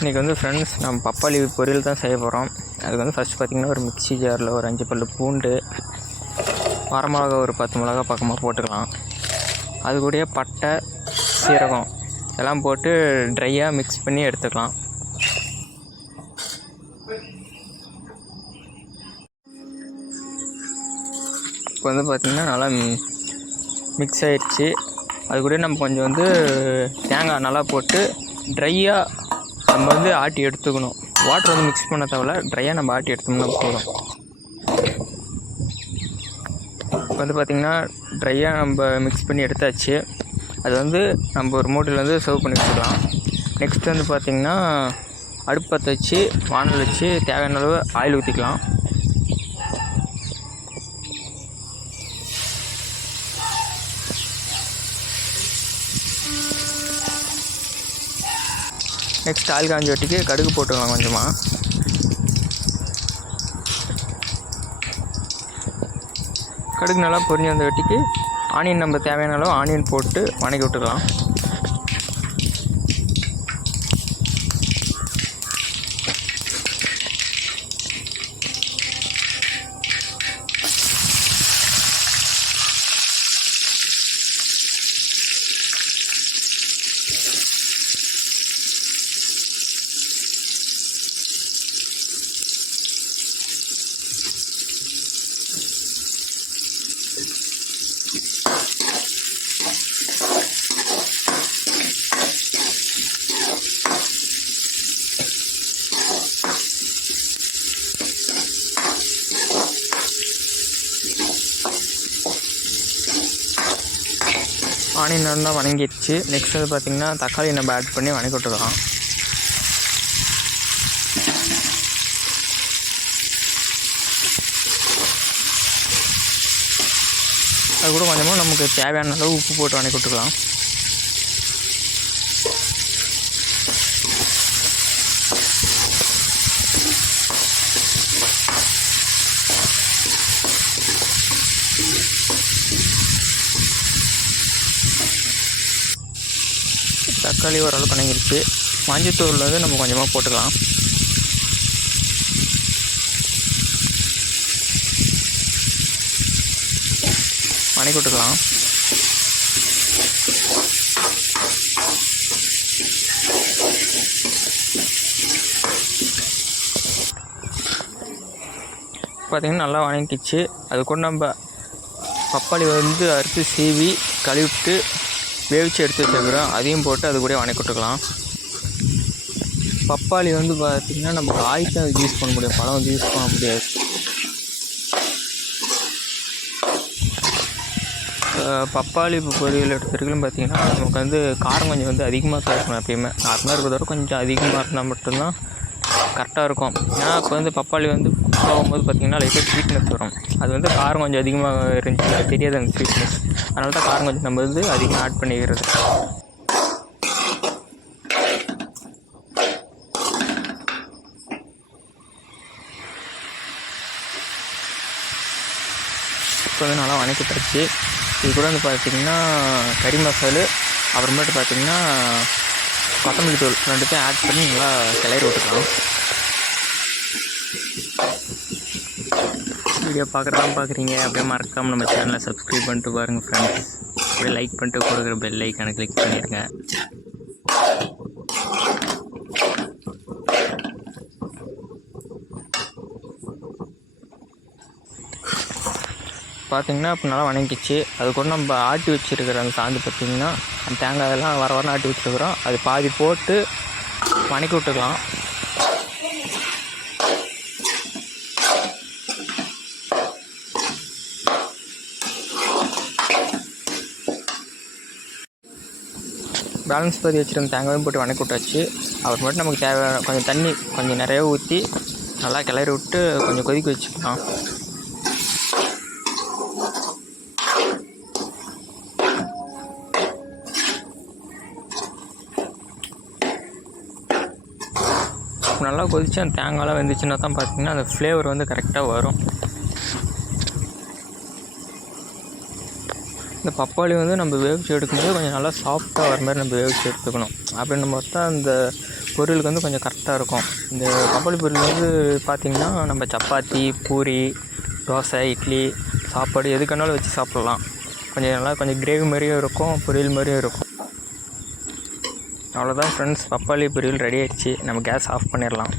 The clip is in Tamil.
இன்றைக்கி வந்து ஃப்ரெண்ட்ஸ் நம்ம பப்பாளி பொரியல் தான் செய்ய போகிறோம். அதுக்கு வந்து ஃபஸ்ட் பார்த்திங்கன்னா ஒரு மிக்ஸி ஜாரில் ஒரு 5 பல்லு பூண்டு, வரமிளகா ஒரு 10 மிளகா பக்கமாக போட்டுக்கலாம். அது கூடயே பட்டை, சீரகம் எல்லாம் போட்டு ட்ரையாக மிக்ஸ் பண்ணி எடுத்துக்கலாம். இப்போ வந்து பார்த்திங்கன்னா நல்லா மிக்ஸ் ஆகிடுச்சு. அது கூட நம்ம கொஞ்சம் வந்து தேங்காய் நல்லா போட்டு ட்ரையாக நம்ம வந்து ஆட்டி எடுத்துக்கணும். வாட்டர் வந்து மிக்ஸ் பண்ண தேவையில்ல, ட்ரையாக நம்ம ஆட்டி எடுத்தோம்னா போதும். இப்போ வந்து பார்த்திங்கன்னா ட்ரையாக நம்ம மிக்ஸ் பண்ணி எடுத்தாச்சு. அது வந்து நம்ம ஒரு மூட்டையில் வந்து சர்வ் பண்ணி வச்சுக்கலாம். நெக்ஸ்ட் வந்து பார்த்திங்கன்னா அடுப்பு பற்ற வச்சு வானல் வச்சு தேவையான அளவு ஆயில் ஊற்றிக்கலாம். நெக்ஸ்ட் ஆயில் காஞ்ச வட்டிக்கு கடுகு போட்டுக்கலாம். கொஞ்சமாக கடுகு நல்லா பொரிஞ்சு வந்த வட்டிக்கு ஆனியன் நம்ம தேவையான அளவு ஆனியன் போட்டு வணக்கி விட்டுக்கலாம். ஆனியன் நல்லா வணங்கிடுச்சு. நெக்ஸ்ட் வந்து பார்த்திங்கன்னா தக்காளி நம்ம ஆட் பண்ணி வணக்கி விட்டுக்கலாம். அது கூட கொஞ்சமாக நமக்கு தேவையான அளவு உப்பு போட்டு வணக்கி விட்டுக்கலாம். தக்காளி ஓரளவு வணங்கிடுச்சு. மஞ்சத்தூள் வந்து நம்ம கொஞ்சமாக போட்டுக்கலாம். வணக்கி விட்டுக்கலாம். பார்த்திங்கன்னா நல்லா வணங்கிடுச்சு. அது கூட நம்ம பப்பாளி வந்து அறுத்து சீவி கழுவிட்டு வேவிச்சு எடுத்து வச்சுருக்கிறோம். அதையும் போட்டு அது கூட வணக்கி விட்டுக்கலாம். பப்பாளி வந்து பார்த்திங்கன்னா நம்ம காய் தான் யூஸ் பண்ண முடியும், பழம் வந்து யூஸ் பண்ண முடியாது. பப்பாளி பொரியல் எடுத்துருக்குன்னு பார்த்திங்கன்னா நமக்கு வந்து காரம் கொஞ்சம் வந்து அதிகமாக தான் இருக்கணும். எப்பயுமே நார்மலாக இருக்கிறதோட கொஞ்சம் அதிகமாக இருந்தால் மட்டும்தான் கரெக்டாக இருக்கும். ஏன்னா இப்போ வந்து பப்பாளி வந்து போகும்போது பார்த்திங்கன்னா லைட்டாக ஸ்வீட்னஸ் வரும். அது வந்து காரம் கொஞ்சம் அதிகமாக இருந்துச்சுன்னா தெரியாது அந்த ஸ்வீட்னஸ். அதனால தான் காரம் கொஞ்சம் நம்ம வந்து அதிகமாக ஆட் பண்ணிக்கிறது. இப்போ வந்து நல்லா வணக்கிட்டுருச்சு. இது கூட வந்து பார்த்திங்கன்னா கறி மசாலு, அப்புறமேட்டு பார்த்திங்கன்னா கொத்தமல்லி தூள் ரெண்டுத்தையும் ஆட் பண்ணி நல்லா கிளறி விட்டுக்கலாம். வீடியோ பார்க்குறீங்க அப்படியே மறக்காமல் நம்ம சேனலை சப்ஸ்கிரைப் பண்ணிட்டு பாருங்கள் ஃப்ரெண்ட்ஸ். அப்படியே லைக் பண்ணிட்டு கொடுக்குற பெல் ஐக்கானை கிளிக் பண்ணிடுங்க. பார்த்திங்கன்னா இப்போ நல்லா வணங்கிச்சு. அது கூட நம்ம ஆட்டி வச்சுருக்கிற அந்த சாந்து பார்த்திங்கன்னா அந்த தேங்காயெல்லாம் வர ஆட்டி வச்சுருக்குறோம். அது பாதி போட்டு வணக்கி விட்டுக்கலாம். பேலன்ஸ் பாதி வச்சுருந்த தேங்காயும் போட்டு வணக்கி விட்டாச்சு. அப்புறமேட்டு நமக்கு தேவையான கொஞ்சம் தண்ணி கொஞ்சம் நிறைய ஊற்றி நல்லா கிளறி விட்டு கொஞ்சம் கொதிக்க வச்சுக்கலாம். நல்லா கொதிச்சு அந்த தேங்காயெலாம் வெந்துச்சுன்னா தான் பார்த்திங்கன்னா அந்த ஃப்ளேவர் வந்து கரெக்டாக வரும். இந்த பப்பாளி வந்து நம்ம வேவிச்சு எடுக்கும்போது கொஞ்சம் நல்லா சாஃப்டாக வர மாதிரி நம்ம வேவிச்சு எடுத்துக்கணும். அப்படின்னு பார்த்தா அந்த பொரியலுக்கு வந்து கொஞ்சம் கரெக்டாக இருக்கும். இந்த பப்பாளி பொரியல் வந்து பார்த்திங்கன்னா நம்ம சப்பாத்தி, பூரி, தோசை, இட்லி, சாப்பாடு எதுக்குனாலும் வச்சு சாப்பிட்லாம். கொஞ்சம் நல்லா கொஞ்சம் கிரேவி மாதிரியும் இருக்கும், பொரியல் மாதிரியும் இருக்கும். அவ்வளோதான் ஃப்ரெண்ட்ஸ், பப்பாளி பொரியல் ரெடி ஆகிடுச்சு. நம்ம கேஸ் ஆஃப் பண்ணிடலாம்.